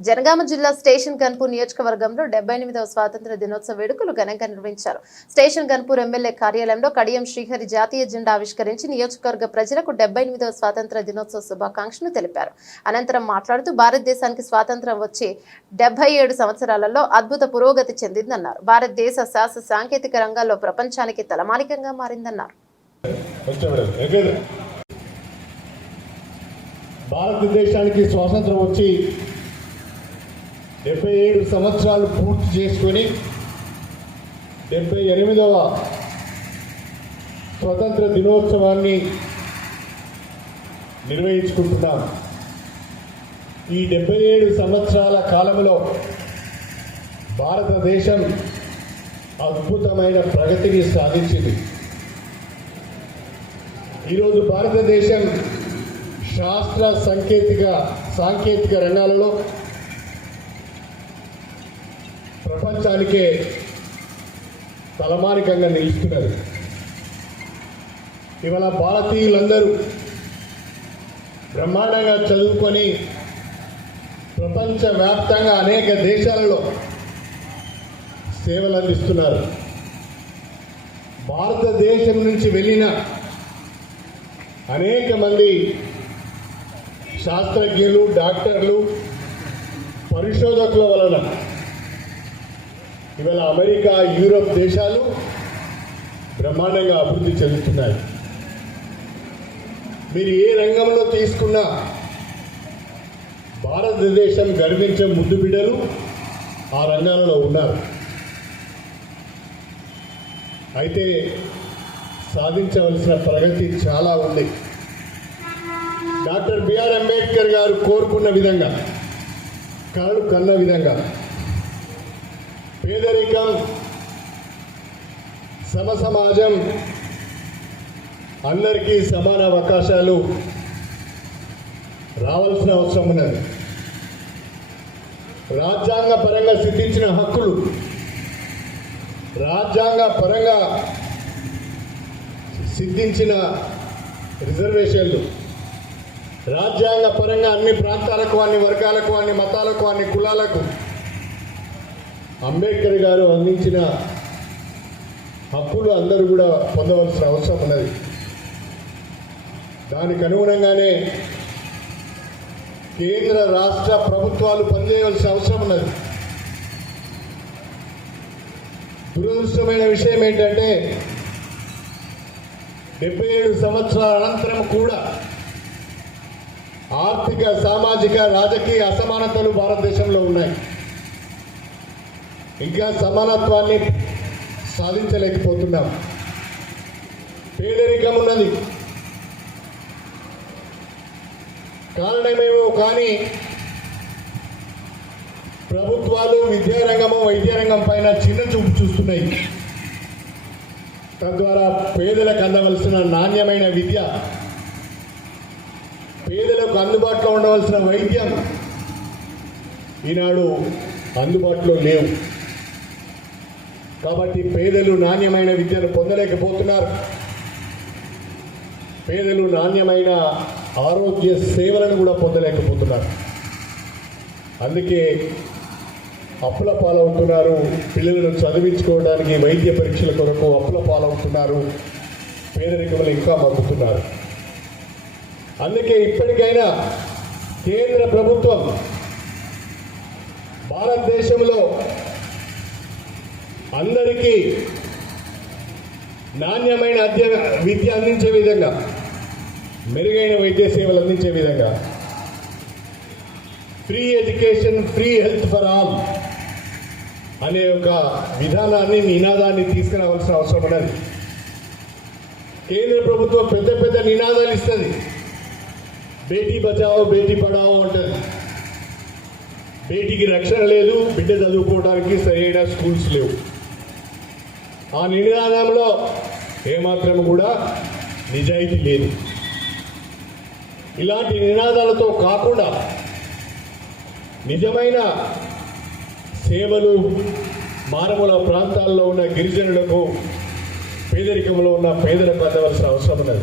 జనగామ జిల్లా స్టేషన్ గన్పూర్ నియోజకవర్గంలో డెబ్బై ఎనిమిదవ స్వాతంత్ర దినోత్సవ వేడుకలు ఘనంగా నిర్వహించారు. స్టేషన్ గన్పూర్ ఎమ్మెల్యే కార్యాలయంలో కడియం శ్రీహరి జాతీయ జెండా ఆవిష్కరించి నియోజకవర్గ ప్రజలకు డెబ్బై ఎనిమిదవ స్వాతంత్ర దినోత్సవ శుభాకాంక్షలు తెలిపారు. అనంతరం మాట్లాడుతూ భారతదేశానికి స్వాతంత్రం వచ్చి డెబ్బై ఏడు సంవత్సరాలలో అద్భుత పురోగతి చెందిందన్నారు. భారతదేశ శాస్త్ర సాంకేతిక రంగాల్లో ప్రపంచానికి తలమానికంగా మారిందన్నారు. భారతదేశానికి స్వాతంత్రం వచ్చి డెబ్బై ఏడు సంవత్సరాలు పూర్తి చేసుకొని డెబ్బై ఎనిమిదవ స్వతంత్ర దినోత్సవాన్ని నిర్వహించుకుంటున్నాం. ఈ డెబ్బై ఏడు సంవత్సరాల కాలంలో భారతదేశం అద్భుతమైన ప్రగతిని సాధించింది. ఈరోజు భారతదేశం శాస్త్ర సాంకేతిక సాంకేతిక రంగాలలో ప్రపంచానికే తలమానికంగా నిలుస్తున్నారు. ఇవాళ భారతీయులందరూ బ్రహ్మాండంగా చదువుకొని ప్రపంచవ్యాప్తంగా అనేక దేశాలలో సేవలు అందిస్తున్నారు. భారతదేశం నుంచి వెళ్ళిన అనేక మంది శాస్త్రజ్ఞులు డాక్టర్లు పరిశోధకుల వలన ఇవాళ అమెరికా యూరోప్ దేశాలు బ్రహ్మాండంగా అభివృద్ధి చెందుతున్నాయి. మీరు ఏ రంగంలో తీసుకున్నా భారతదేశం గర్వించే ముద్దు బిడ్డలు ఆ రంగాలలో ఉన్నారు. అయితే సాధించవలసిన ప్రగతి చాలా ఉంది. డాక్టర్ బిఆర్ అంబేద్కర్ గారు కోరుకున్న విధంగా కళలు కన్న విధంగా పేదరికం సమ సమాజం అందరికీ సమాన అవకాశాలు రావాల్సిన అవసరం ఉన్నది. రాజ్యాంగ పరంగా సిద్ధించిన హక్కులు రాజ్యాంగ పరంగా సిద్ధించిన రిజర్వేషన్లు రాజ్యాంగ పరంగా అన్ని ప్రాంతాలకు అన్ని వర్గాలకు అన్ని మతాలకు అన్ని కులాలకు అంబేద్కర్ గారు అందించిన హక్కులు అందరూ కూడా పొందవలసిన అవసరం ఉన్నది. దానికి అనుగుణంగానే కేంద్ర రాష్ట్ర ప్రభుత్వాలు పనిచేయవలసిన అవసరం ఉన్నది. దురదృష్టమైన విషయం ఏంటంటే డెబ్బై ఏడు సంవత్సరాల అనంతరం కూడా ఆర్థిక సామాజిక రాజకీయ అసమానతలు భారతదేశంలో ఉన్నాయి. ఇంకా సమానత్వాన్ని సాధించలేకపోతున్నాం. పేదరికం ఉన్నది. కారణమేమో కానీ ప్రభుత్వాలు విద్యారంగము వైద్యరంగం పైన చిన్న చూపు చూస్తున్నాయి. తద్వారా పేదలకు అందవలసిన నాణ్యమైన విద్య పేదలకు అందుబాటులో ఉండవలసిన వైద్యం ఈనాడు అందుబాటులో లేవు. కాబట్టి పేదలు నాణ్యమైన విద్యను పొందలేకపోతున్నారు. పేదలు నాణ్యమైన ఆరోగ్య సేవలను కూడా పొందలేకపోతున్నారు. అందుకే అప్పుల పాలవుతున్నారు. పిల్లలను చదివించుకోవడానికి వైద్య పరీక్షల కొరకు అప్పుల పాలవుతున్నారు. పేదరికములు ఇంకా మగ్గుతున్నారు. అందుకే ఇప్పటికైనా కేంద్ర ప్రభుత్వం భారతదేశంలో అందరికీ నాణ్యమైన అధ్య విద్య అందించే విధంగా మెరుగైన వైద్య సేవలు అందించే విధంగా free education free health for all అనే ఒక విధానాన్ని నినాదాన్ని తీసుకురావాల్సిన అవసరం ఉన్నది. కేంద్ర ప్రభుత్వం పెద్ద పెద్ద నినాదాలు ఇస్తుంది. బేటీ బచావో బేటీ పడావో అంటుంది. బేటీకి రక్షణ లేదు బిడ్డ చదువుకోవడానికి సరైన స్కూల్స్ లేవు. ఆ నినాదంలో ఏమాత్రం కూడా నిజాయితీ లేదు. ఇలాంటి నినాదాలతో కాకుండా నిజమైన సేవలు మారుమూల ప్రాంతాల్లో ఉన్న గిరిజనులకు పేదరికంలో ఉన్న పేదలకు అందవలసిన అవసరం ఉన్నది.